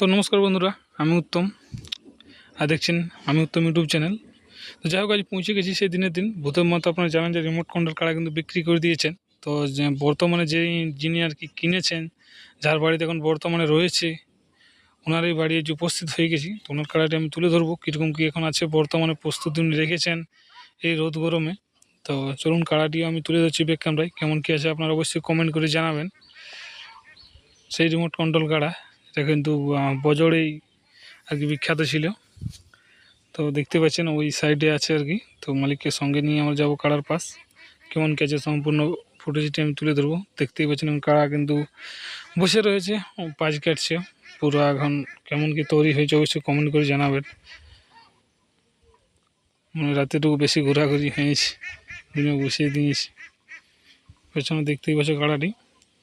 তো নমস্কার বন্ধুরা, আমি উত্তম আর দেখছেন আমি উত্তম ইউটিউব চ্যানেল। তো যাই হোক, আজ পৌঁছে গেছি সেই দিনের দিন। ভূতের মতো আপনারা জানেন যে রিমোট কন্ট্রোল কারা কিন্তু বিক্রি করে দিয়েছেন। তো বর্তমানে যিনি আর কি কিনেছেন, যার বাড়িতে এখন বর্তমানে রয়েছে, ওনারই বাড়ি যে উপস্থিত হয়ে গেছি। তো ওনার কাড়াটি আমি তুলে ধরবো কীরকম কী এখন আছে, বর্তমানে প্রস্তুতি উনি রেখেছেন এই রোদ গরমে। তো চলুন, কাড়াটিও আমি তুলে ধরছি ব্যাক ক্যামেরায়। কেমন কী আছে আপনারা অবশ্যই কমেন্ট করে জানাবেন। সেই রিমোট কন্ট্রোল কাড়া, এটা কিন্তু বজরেই আর কি বিখ্যাত ছিল। তো দেখতে পাচ্ছেন ওই সাইডে আছে আর কি। তো মালিককে সঙ্গে নিয়ে আমরা যাবো কাড়ার পাশ। কেমন কি আছে সম্পূর্ণ ফুটেজটি আমি তুলে ধরবো। দেখতেই পাচ্ছেন কাড়া কিন্তু বসে রয়েছে, পাঁচ কাটছে পুরো। এখন কেমন কি তৈরি হয়েছে অবশ্যই কমেন্ট করে জানাবেন। মানে রাতেটুকু বেশি ঘোরাঘুরি হয়েছে, দিনে বসিয়ে দিয়েছি। পেছনে দেখতেই পাচ্ছ কাড়াটি।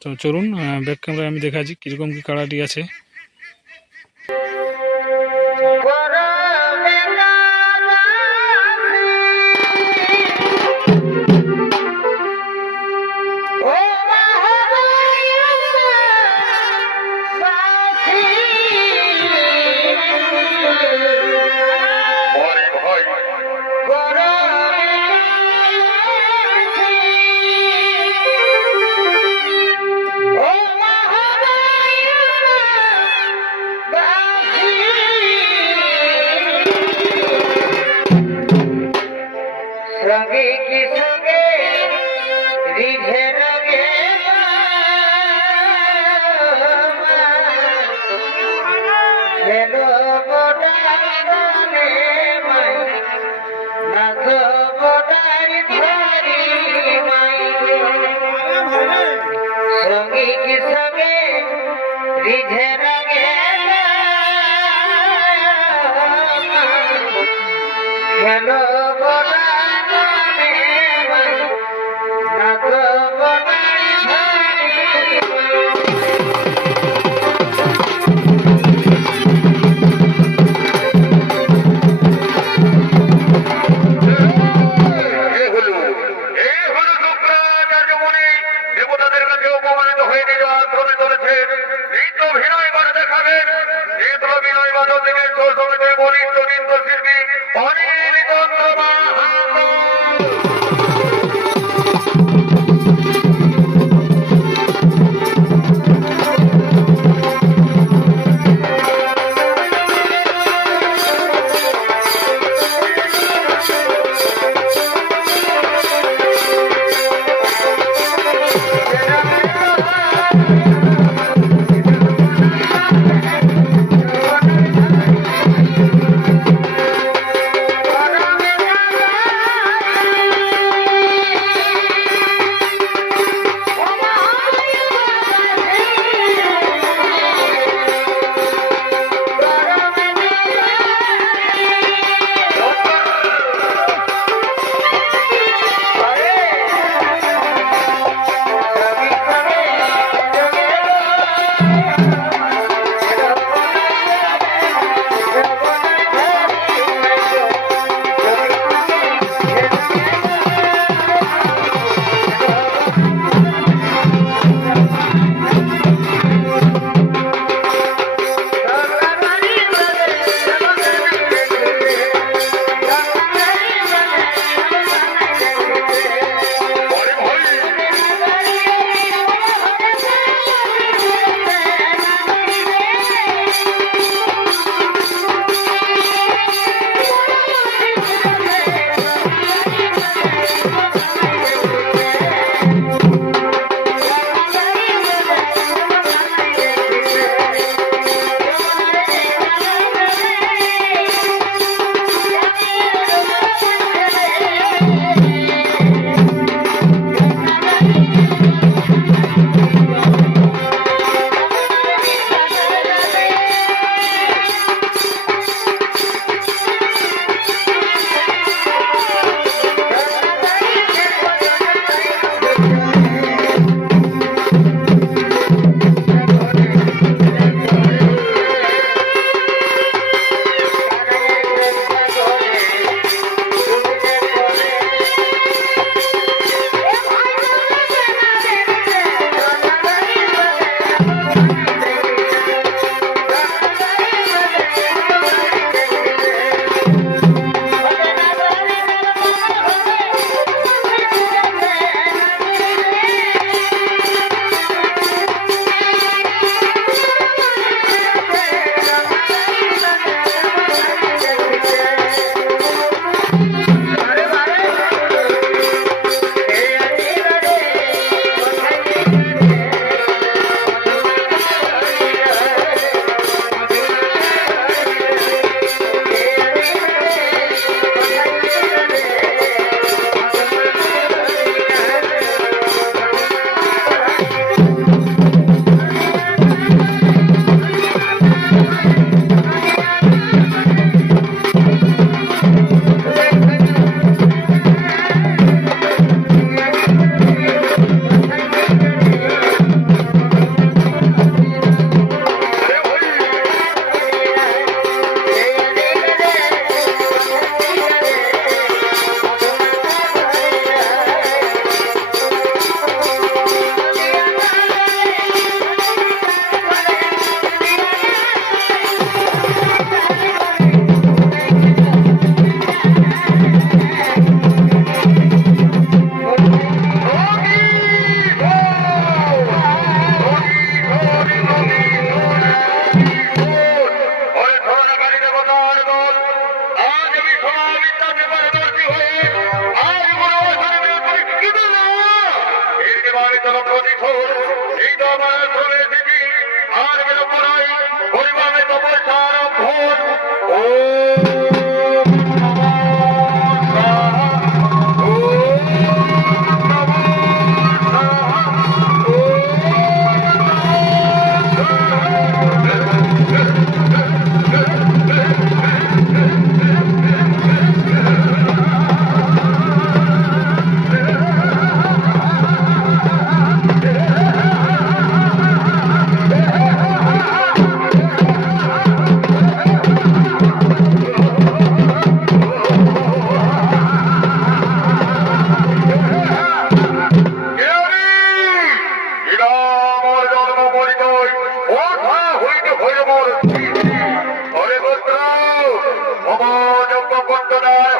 তো চলুন ব্যাক ক্যামেরায় আমি দেখাচ্ছি কীরকম কি কাড়াটি আছে। रंगे की संगे रिझे रंगे हेलो बोडाने माई नाचो बोडाई धारी माई रंगे की संगे रिझे रंगे हेलो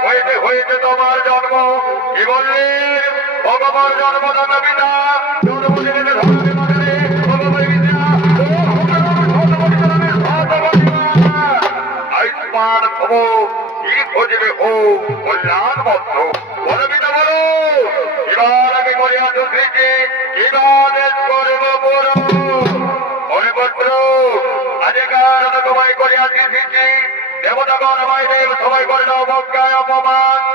হইতে হইতে তোমার জন্ম কি বললেন ভগবান জন্মদান পিতা জন্মদিনে ধরতে পারে ভগবান বিদ্যা আয়ুষ্মান ভব কি খোঁজবে হো কল্যাণ মন্ত্র বলো পিতা বলো এবার আমি করিয়া চলছি এবার করব বড় অনেপত্র আজকার তোমায় করিয়া দিয়েছি দেবতাগণ আমায় দেব সবাই করে দাও অবজ্ঞায় অপমান